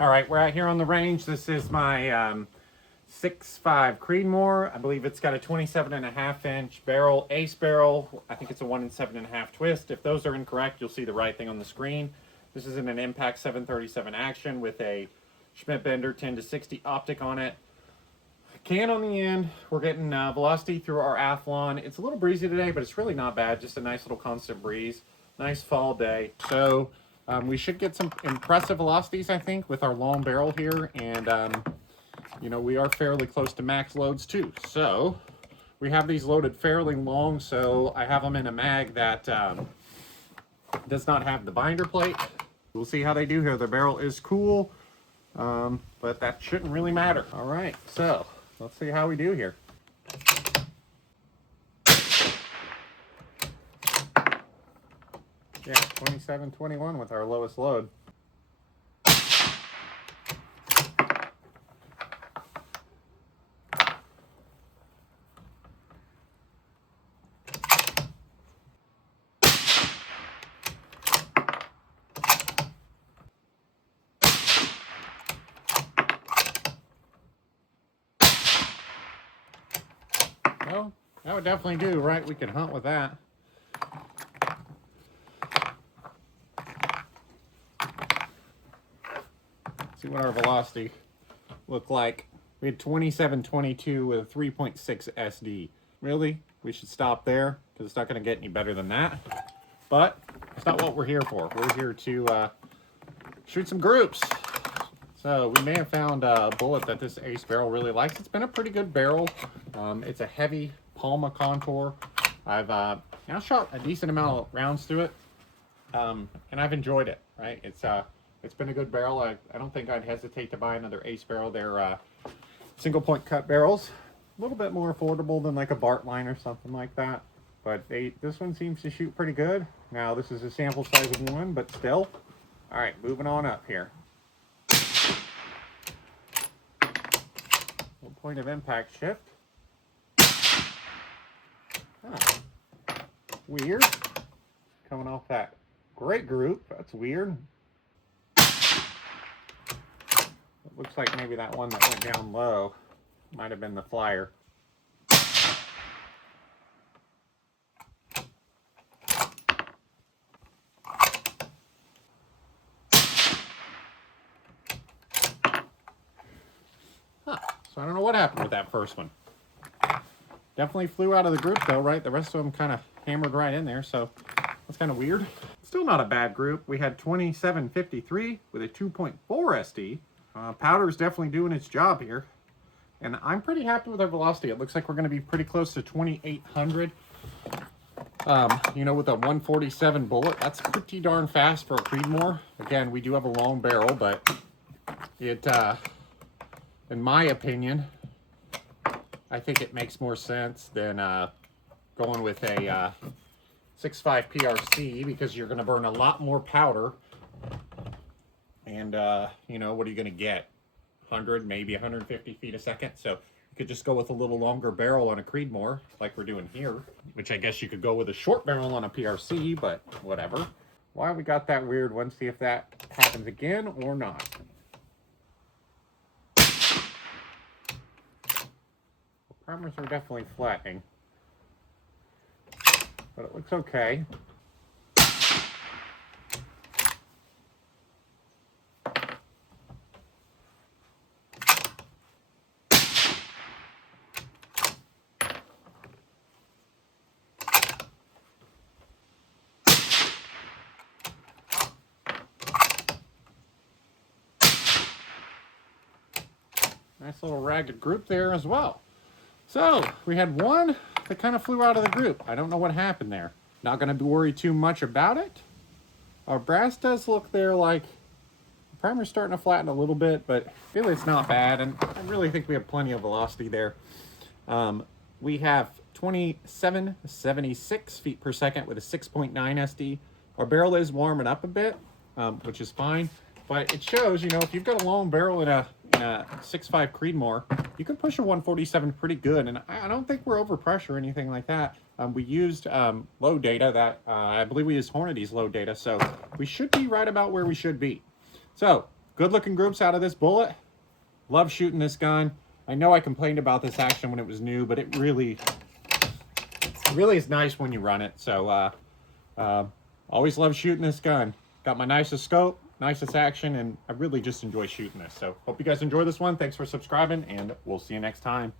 All right, we're out here on the range. This is my 6.5 Creedmoor. I believe it's got a 27.5-inch barrel, ace barrel. I think it's a 1 7.5 twist. If those are incorrect, you'll see the right thing on the screen. This is in an Impact 737 action with a Schmidt Bender 10-60 optic on it. Can on the end. We're getting velocity through our Athlon. It's a little breezy today, but it's really not bad. Just a nice little constant breeze. Nice fall day. So we should get some impressive velocities, I think, with our long barrel here. And, you know, we are fairly close to max loads, too. So we have these loaded fairly long, so I have them in a mag that does not have the binder plate. We'll see how they do here. The barrel is cool, but that shouldn't really matter. All right, so let's see how we do here. Yeah, 27-21 with our lowest load. Well, that would definitely do, right? We can hunt with that. See what our velocity looked like. We had 27-22 with a 3.6 SD. Really? We should stop there because it's not going to get any better than that. But it's not what we're here for. We're here to shoot some groups. So we may have found a bullet that this ace barrel really likes. It's been a pretty good barrel. It's a heavy Palma contour. I've now shot a decent amount of rounds through it, and I've enjoyed it. Right? It's been a good barrel. I don't think I'd hesitate to buy another ace barrel. They're single point cut barrels, a little bit more affordable than like a Bart line or something like that. But this one seems to shoot pretty good. Now this is a sample size of one, but still. All right, moving on up here. Point of impact shift. Oh, weird. Coming off that great group. That's weird. It looks like maybe that one that went down low might have been the flyer. So I don't know what happened with that first one. Definitely flew out of the group though, right? The rest of them kind of hammered right in there, so that's kind of weird. Still not a bad group. We had 27-53 with a 2.4 SD. Powder's definitely doing its job here. And I'm pretty happy with our velocity. It looks like we're going to be pretty close to 2,800. You know, with a 147 bullet, that's pretty darn fast for a Creedmoor. Again, we do have a long barrel, but it... in my opinion, I think it makes more sense than going with a 6.5 PRC because you're going to burn a lot more powder. And, you know, what are you going to get? 100, maybe 150 feet a second. So you could just go with a little longer barrel on a Creedmoor like we're doing here, which I guess you could go with a short barrel on a PRC, but whatever. Why we got that weird one? See if that happens again or not. Primers are definitely flattening, but it looks okay. Nice little ragged group there as well. So, we had one that kind of flew out of the group. I don't know what happened there. Not going to worry too much about it. Our brass does look there like the primer's starting to flatten a little bit, but really it's not bad, and I really think we have plenty of velocity there. We have 2776 feet per second with a 6.9 SD. Our barrel is warming up a bit, which is fine, but it shows, you know, if you've got a long barrel in a 6.5 Creedmoor, you can push a 147 pretty good, and I don't think we're over pressure or anything like that. We used load data that I believe we used Hornady's load data, so we should be right about where we should be. So good looking groups out of this bullet. Love shooting this gun. I know I complained about this action when it was new, but it really is nice when you run it. So always love shooting this gun. Got my nicest scope, nicest action, and I really just enjoy shooting this. So hope you guys enjoy this one. Thanks for subscribing, and we'll see you next time.